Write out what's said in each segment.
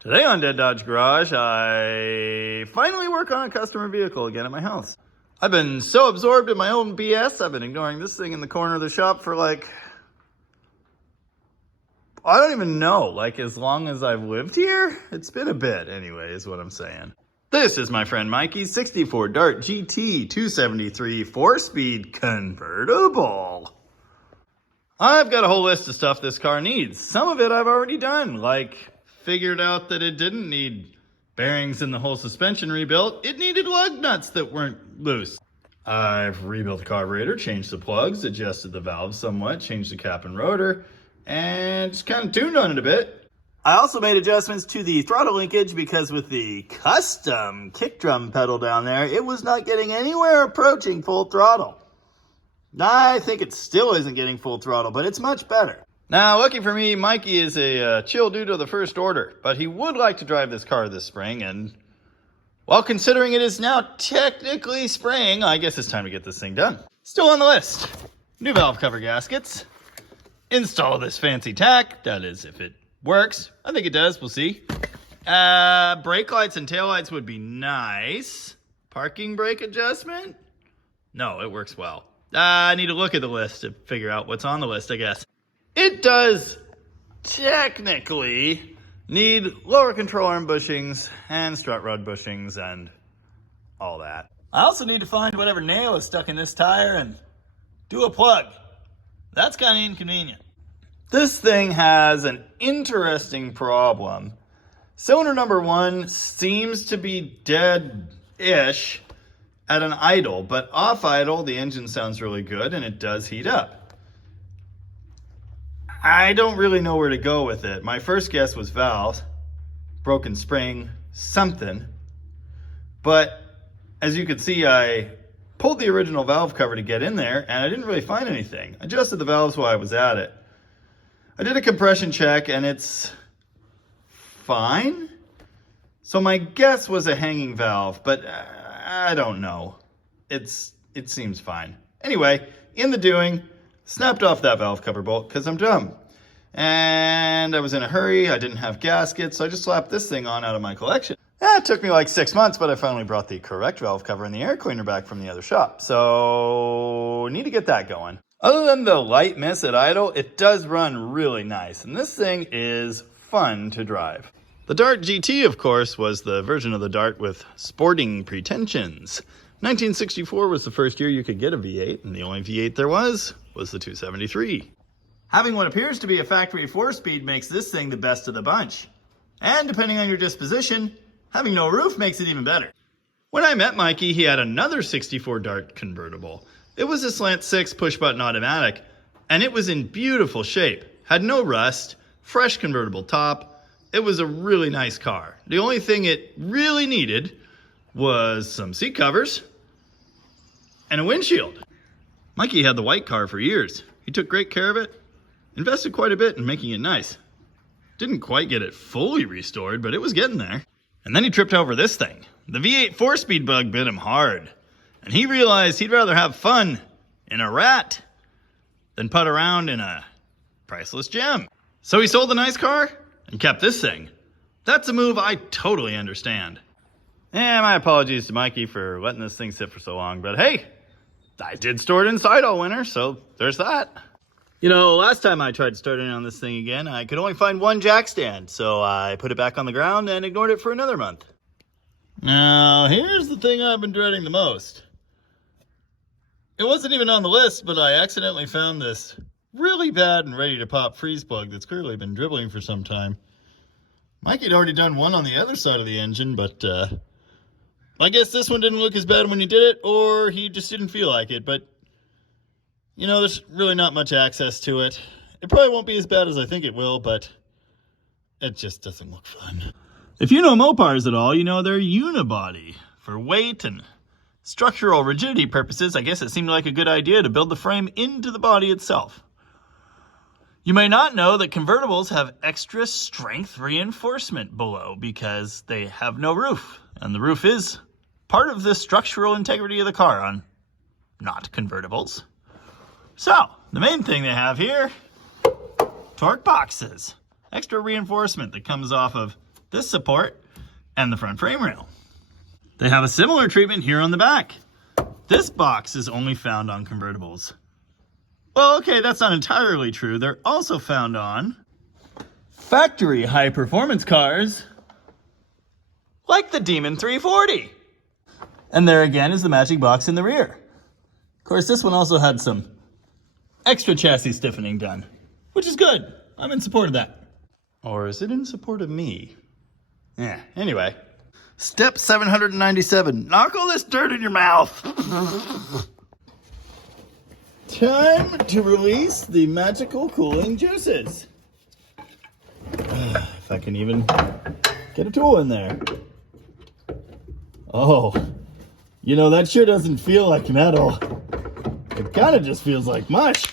Today on Dead Dodge Garage, I finally work on a customer vehicle again at my house. I've been so absorbed in my own BS, I've been ignoring this thing in the corner of the shop for I don't even know, as long as I've lived here? It's been a bit anyway, is what I'm saying. This is my friend Mikey's 64 Dart GT 273 4-speed convertible. I've got a whole list of stuff this car needs. Some of it I've already done, figured out that it didn't need bearings and the whole suspension rebuilt. It needed lug nuts that weren't loose. I've rebuilt the carburetor, changed the plugs, adjusted the valves somewhat, changed the cap and rotor, and just kind of tuned on it a bit. I also made adjustments to the throttle linkage because with the custom kick drum pedal down there, it was not getting anywhere approaching full throttle. I think it still isn't getting full throttle, but it's much better. Now, lucky for me, Mikey is a chill dude of the first order, but he would like to drive this car this spring, and while considering it is now technically spring, I guess it's time to get this thing done. Still on the list, new valve cover gaskets, install this fancy tack, that is if it works. I think it does, we'll see. Brake lights and taillights would be nice. Parking brake adjustment? No, it works well. I need to look at the list to figure out what's on the list, I guess. It does technically need lower control arm bushings and strut rod bushings and all that. I also need to find whatever nail is stuck in this tire and do a plug. That's kind of inconvenient. This thing has an interesting problem. Cylinder number 1 seems to be dead-ish at an idle, but off idle, the engine sounds really good and it does heat up. I don't really know where to go with it. My first guess was valves, broken spring, something. But as you can see, I pulled the original valve cover to get in there and I didn't really find anything. I adjusted the valves while I was at it. I did a compression check and it's fine. So my guess was a hanging valve, but I don't know. It seems fine. Anyway, in the doing, snapped off that valve cover bolt because I'm dumb. And I was in a hurry, I didn't have gaskets, so I just slapped this thing on out of my collection. It took me 6 months, but I finally brought the correct valve cover and the air cleaner back from the other shop. So, need to get that going. Other than the light miss at idle, it does run really nice, and this thing is fun to drive. The Dart GT, of course, was the version of the Dart with sporting pretensions. 1964 was the first year you could get a V8, and the only V8 there was the 273. Having what appears to be a factory 4-speed makes this thing the best of the bunch. And depending on your disposition, having no roof makes it even better. When I met Mikey, he had another 64 Dart convertible. It was a slant 6 push-button automatic, and it was in beautiful shape. Had no rust, fresh convertible top. It was a really nice car. The only thing it really needed was some seat covers and a windshield. Mikey had the white car for years. He took great care of it, invested quite a bit in making it nice. Didn't quite get it fully restored, but it was getting there. And then he tripped over this thing. The V8 4-speed bug bit him hard, and he realized he'd rather have fun in a rat than putt around in a priceless gem. So he sold the nice car and kept this thing. That's a move I totally understand. And my apologies to Mikey for letting this thing sit for so long, but hey, I did store it inside all winter, so there's that. You know, last time I tried starting on this thing again, I could only find one jack stand, so I put it back on the ground and ignored it for another month. Now, here's the thing I've been dreading the most. It wasn't even on the list, but I accidentally found this really bad and ready to pop freeze plug that's clearly been dribbling for some time. Mikey had already done one on the other side of the engine, but I guess this one didn't look as bad when he did it, or he just didn't feel like it, but you know, there's really not much access to it. It probably won't be as bad as I think it will, but it just doesn't look fun. If you know Mopars at all, you know they're unibody. For weight and structural rigidity purposes, I guess it seemed like a good idea to build the frame into the body itself. You may not know that convertibles have extra strength reinforcement below because they have no roof, and the roof is part of the structural integrity of the car on not convertibles. So, the main thing they have here, torque boxes. Extra reinforcement that comes off of this support, and the front frame rail. They have a similar treatment here on the back. This box is only found on convertibles. Well, okay, that's not entirely true. They're also found on factory high-performance cars like the Demon 340. And there again is the matching box in the rear. Of course, this one also had some extra chassis stiffening done, which is good. I'm in support of that. Or is it in support of me? Yeah, anyway. Step 797, knock all this dirt in your mouth. Time to release the magical cooling juices. If I can even get a tool in there. Oh, you know, that sure doesn't feel like metal. It kind of just feels like mush.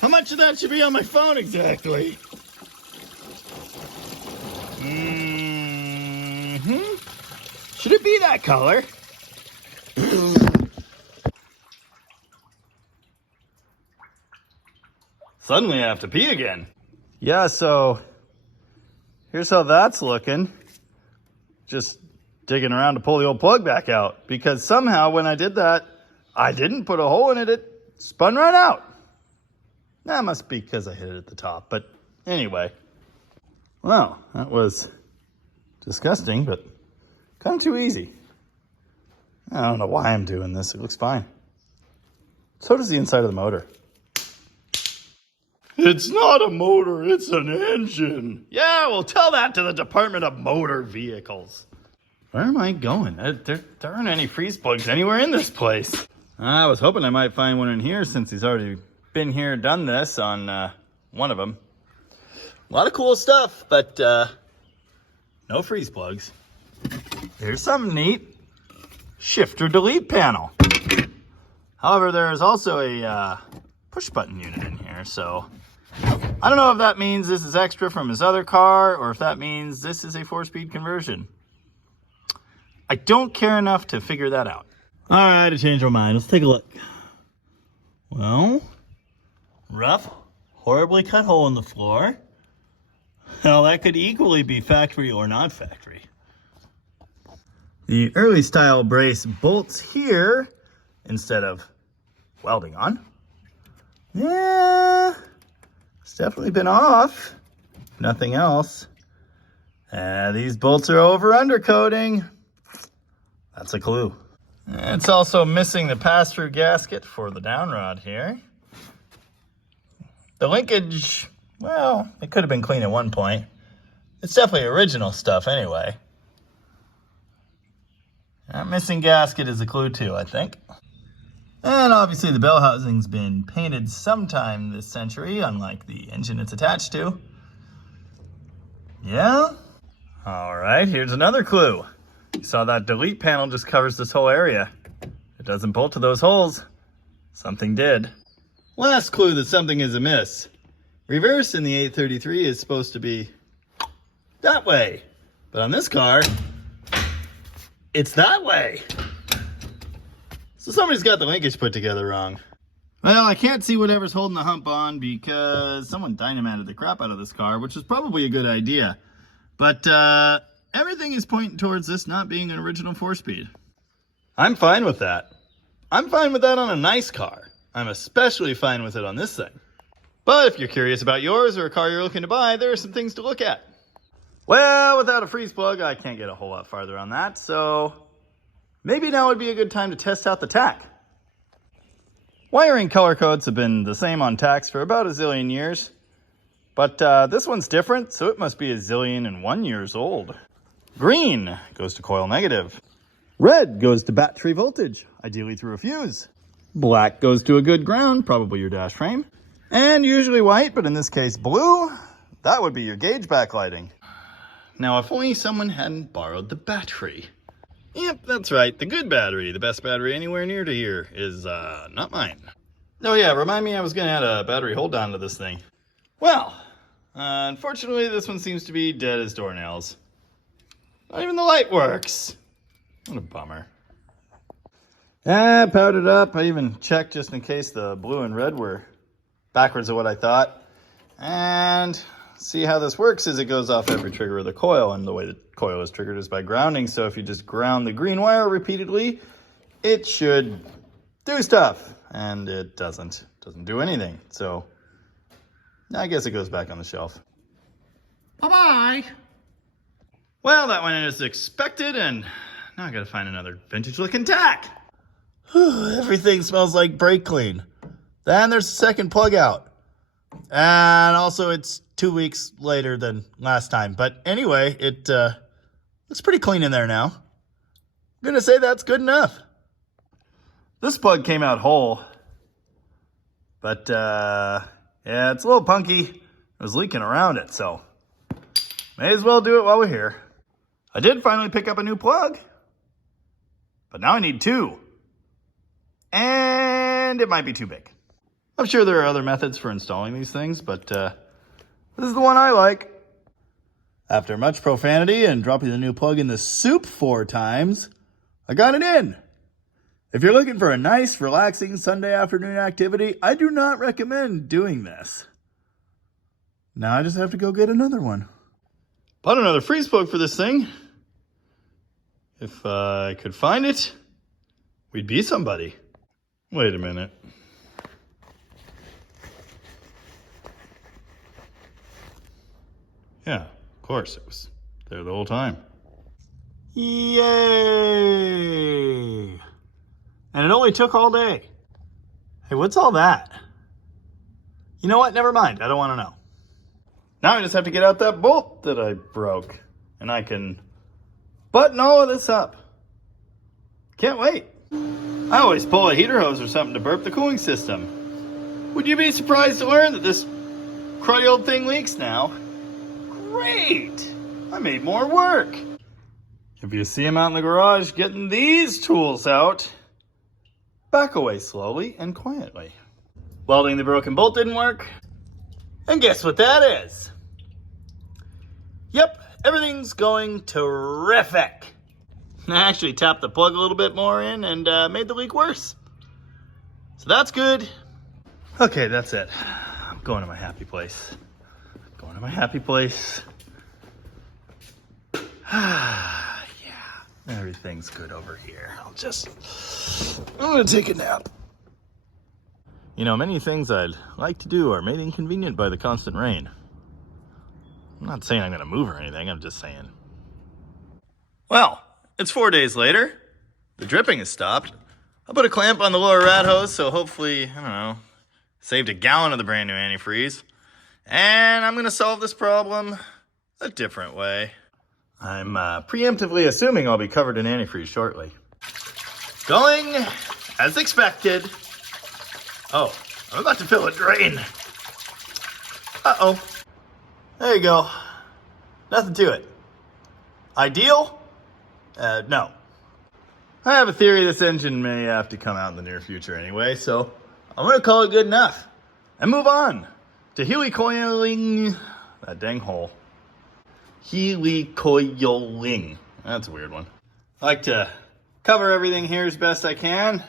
How much of that should be on my phone exactly? Should it be that color? Suddenly I have to pee again. Yeah, so here's how that's looking. Just digging around to pull the old plug back out, because somehow when I did that, I didn't put a hole in it. It spun right out. That must be because I hit it at the top, but anyway. Well, that was disgusting, but kind of too easy. I don't know why I'm doing this. It looks fine. So does the inside of the motor. It's not a motor, it's an engine. Yeah, we'll tell that to the Department of Motor Vehicles. Where am I going? There aren't any freeze plugs anywhere in this place. I was hoping I might find one in here since he's already been here, done this on one of them. A lot of cool stuff, but no freeze plugs. There's something neat. Shifter delete panel. However, there is also a push button unit in here, so I don't know if that means this is extra from his other car or if that means this is a 4-speed conversion. I don't care enough to figure that out. All right, I changed my mind. Let's take a look. Well, rough, horribly cut hole in the floor. Well, that could equally be factory or not factory. The early style brace bolts here instead of welding on. Yeah, it's definitely been off. If nothing else. These bolts are over undercoating. That's a clue. It's also missing the pass-through gasket for the downrod here. The linkage, well, it could have been clean at one point. It's definitely original stuff anyway. That missing gasket is a clue too, I think. And obviously the bell housing's been painted sometime this century, unlike the engine it's attached to. Yeah? All right, here's another clue. You saw that delete panel just covers this whole area. It doesn't bolt to those holes. Something did. Last clue that something is amiss. Reverse in the 833 is supposed to be that way. But on this car, it's that way. So somebody's got the linkage put together wrong. Well, I can't see whatever's holding the hump on because someone dynamited the crap out of this car, which is probably a good idea. But everything is pointing towards this not being an original 4-speed. I'm fine with that. I'm fine with that on a nice car. I'm especially fine with it on this thing. But if you're curious about yours or a car you're looking to buy, there are some things to look at. Well, without a freeze plug, I can't get a whole lot farther on that, so maybe now would be a good time to test out the tach. Wiring color codes have been the same on tachs for about a zillion years, but this one's different, so it must be a zillion and 1 years old. Green goes to coil negative. Red goes to battery voltage, ideally through a fuse. Black goes to a good ground, probably your dash frame. And usually white, but in this case blue, that would be your gauge backlighting. Now, if only someone hadn't borrowed the battery. Yep, that's right, the good battery, the best battery anywhere near to here, is not mine. Oh yeah, remind me I was gonna add a battery hold down to this thing. Well, unfortunately this one seems to be dead as doornails. Not even the light works. What a bummer. I powdered up. I even checked just in case the blue and red were backwards of what I thought. And see how this works is it goes off every trigger of the coil, and the way the coil is triggered is by grounding. So if you just ground the green wire repeatedly, it should do stuff, and it doesn't do anything. So I guess it goes back on the shelf. Bye-bye. Well, that went as expected, and now I gotta find another vintage looking tack. Everything smells like brake clean. Then there's the second plug out. And also it's 2 weeks later than last time. But anyway, it looks pretty clean in there now. I'm gonna say that's good enough. This plug came out whole. But yeah, it's a little punky. It was leaking around it, so may as well do it while we're here. I did finally pick up a new plug. But now I need two. And it might be too big. I'm sure there are other methods for installing these things, but this is the one I like. After much profanity and dropping the new plug in the soup 4 times, I got it in. If you're looking for a nice, relaxing Sunday afternoon activity, I do not recommend doing this. Now I just have to go get another one. Bought another freeze plug for this thing. If I could find it, we'd be somebody. Wait a minute. Yeah, of course, it was there the whole time. Yay! And it only took all day. Hey, what's all that? You know what? Never mind. I don't want to know. Now I just have to get out that bolt that I broke. And I can button all of this up. Can't wait. I always pull a heater hose or something to burp the cooling system. Would you be surprised to learn that this cruddy old thing leaks now? Great! I made more work. If you see him out in the garage getting these tools out, back away slowly and quietly. Welding the broken bolt didn't work. And guess what that is? Yep, everything's going terrific. I actually tapped the plug a little bit more in and made the leak worse. So that's good. Okay, that's it. I'm going to my happy place. Going to my happy place. Yeah, everything's good over here. I'm gonna take a nap. You know, many things I'd like to do are made inconvenient by the constant rain. I'm not saying I'm gonna move or anything, I'm just saying. Well, it's 4 days later. The dripping has stopped. I put a clamp on the lower rat hose, so hopefully, I don't know, saved a gallon of the brand new antifreeze. And I'm gonna solve this problem a different way. I'm preemptively assuming I'll be covered in antifreeze shortly. Going as expected. Oh, I'm about to fill a drain. Uh-oh. There you go. Nothing to it. Ideal? No. I have a theory this engine may have to come out in the near future anyway, so I'm gonna call it good enough and move on to helicoiling that dang hole. Helicoiling. That's a weird one. I like to cover everything here as best I can.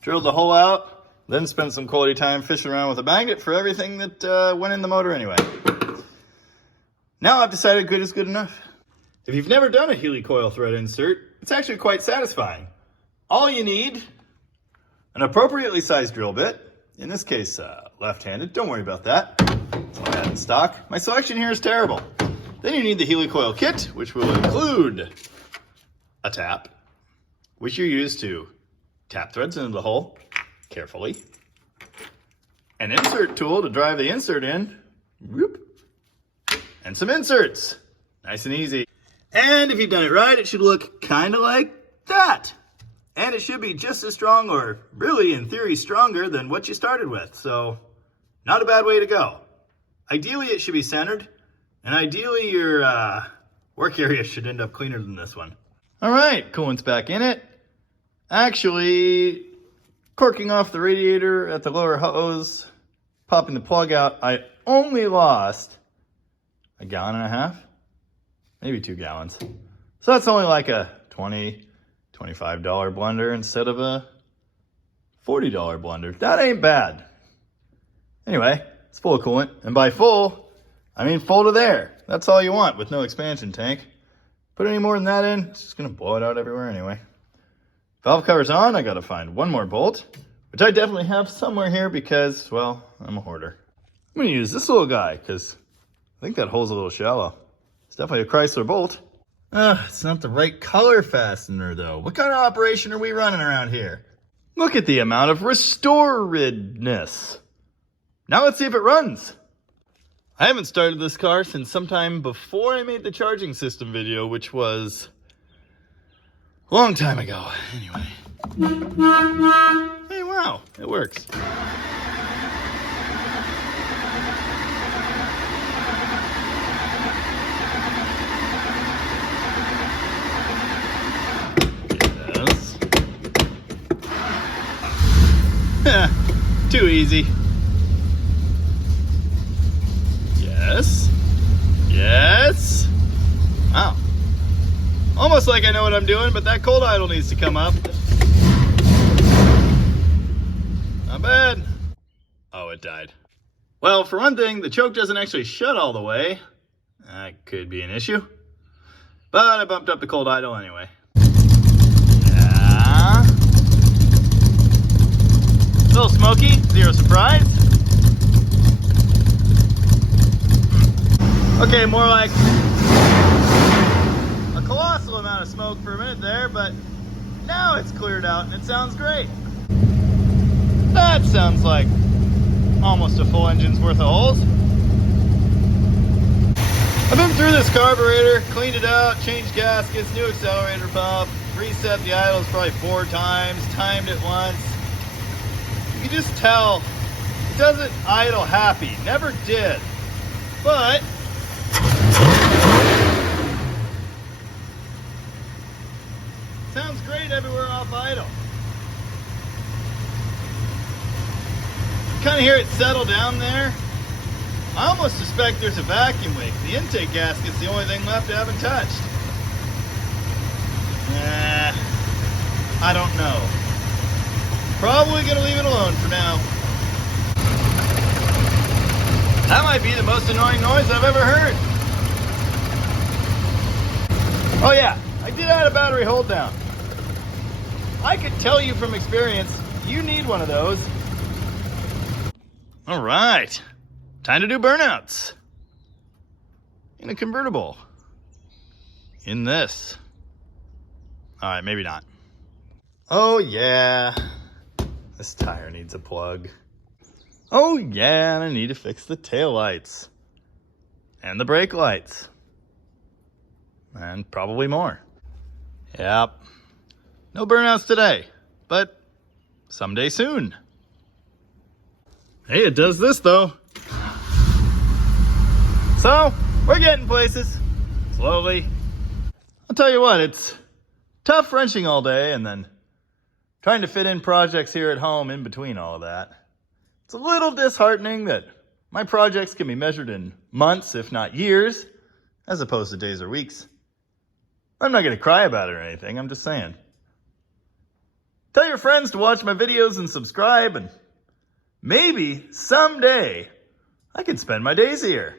Drilled the hole out, then spent some quality time fishing around with a magnet for everything that went in the motor anyway. Now I've decided good is good enough. If you've never done a helicoil thread insert, it's actually quite satisfying. All you need, an appropriately sized drill bit, in this case left-handed, don't worry about that. It's all I had in stock. My selection here is terrible. Then you need the helicoil kit, which will include a tap, which you use to tap threads into the hole carefully, an insert tool to drive the insert in, whoop, and some inserts. Nice and easy. And if you've done it right, it should look kind of like that. And it should be just as strong, or really in theory stronger than what you started with. So not a bad way to go. Ideally it should be centered, and ideally your work area should end up cleaner than this one. All right, coolant's back in it. Actually, corking off the radiator at the lower hose, popping the plug out, I only lost a gallon and a half, maybe 2 gallons. So that's only like a $20, $25 blender instead of a $40 blender. That ain't bad. Anyway, it's full of coolant, and by full, I mean full to there. That's all you want with no expansion tank. Put any more than that in, it's just gonna blow it out everywhere anyway. Valve cover's on, I gotta find one more bolt, which I definitely have somewhere here because, well, I'm a hoarder. I'm gonna use this little guy because I think that hole's a little shallow. It's definitely a Chrysler bolt. It's not the right color fastener though. What kind of operation are we running around here? Look at the amount of restoredness. Now let's see if it runs. I haven't started this car since sometime before I made the charging system video, which was a long time ago. Anyway. Hey, wow, it works. Yes. Too easy. Yes. Yes. Wow. Almost like I know what I'm doing, but that cold idle needs to come up. Not bad. Oh, it died. Well, for one thing, the choke doesn't actually shut all the way. That could be an issue. But I bumped up the cold idle anyway. Yeah. A little smoky, zero surprise. Okay, more like a colossal amount of smoke for a minute there, but now it's cleared out and it sounds great. That sounds like almost a full engine's worth of holes. I've been through this carburetor, cleaned it out, changed gaskets, new accelerator pump, reset the idles probably 4 times, timed it once. You can just tell it doesn't idle happy, never did, but sounds great everywhere off idle. You kind of hear it settle down there. I almost suspect there's a vacuum leak. The intake gasket's the only thing left I haven't touched. I don't know. Probably gonna leave it alone for now. That might be the most annoying noise I've ever heard. Oh yeah, I did add a battery hold down. I could tell you from experience, you need one of those. All right, time to do burnouts. In a convertible. In this. All right, maybe not. Oh yeah, this tire needs a plug. Oh yeah, and I need to fix the tail lights. And the brake lights. And probably more. Yep. No burnouts today, but someday soon. Hey, it does this though. So, we're getting places. Slowly. I'll tell you what, it's tough wrenching all day and then trying to fit in projects here at home in between all of that. It's a little disheartening that my projects can be measured in months, if not years, as opposed to days or weeks. I'm not going to cry about it or anything, I'm just saying. Tell your friends to watch my videos and subscribe, and maybe someday I can spend my days here,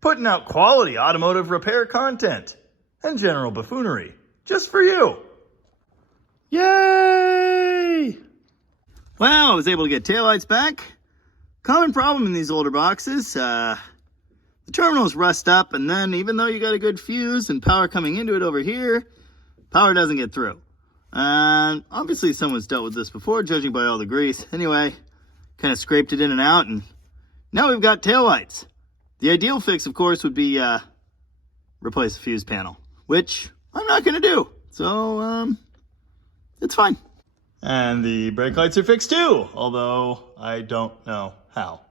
putting out quality automotive repair content and general buffoonery, just for you. Yay! Wow, I was able to get taillights back. Common problem in these older boxes. The terminals rust up, and then even though you got a good fuse and power coming into it over here, power doesn't get through. And obviously someone's dealt with this before, judging by all the grease. Anyway, kind of scraped it in and out, and now we've got taillights. The ideal fix, of course, would be replace the fuse panel, which I'm not going to do. So, it's fine. And the brake lights are fixed too, although I don't know how.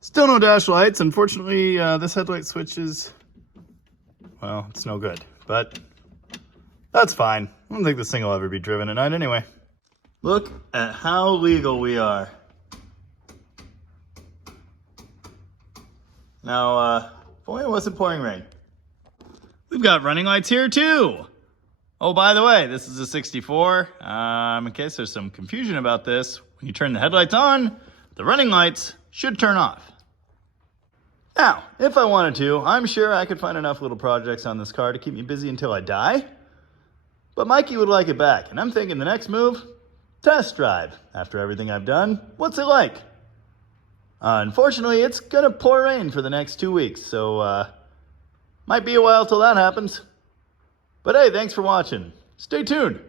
Still no dash lights. Unfortunately, this headlight switch is, well, it's no good, but that's fine. I don't think this thing will ever be driven at night anyway. Look at how legal we are. Now, if only it wasn't pouring rain. We've got running lights here too. Oh, by the way, this is a 64. In case there's some confusion about this, when you turn the headlights on, the running lights should turn off. Now, if I wanted to, I'm sure I could find enough little projects on this car to keep me busy until I die. But Mikey would like it back, and I'm thinking the next move, test drive. After everything I've done, what's it like? Unfortunately, it's gonna pour rain for the next 2 weeks, so might be a while till that happens. But hey, thanks for watching. Stay tuned.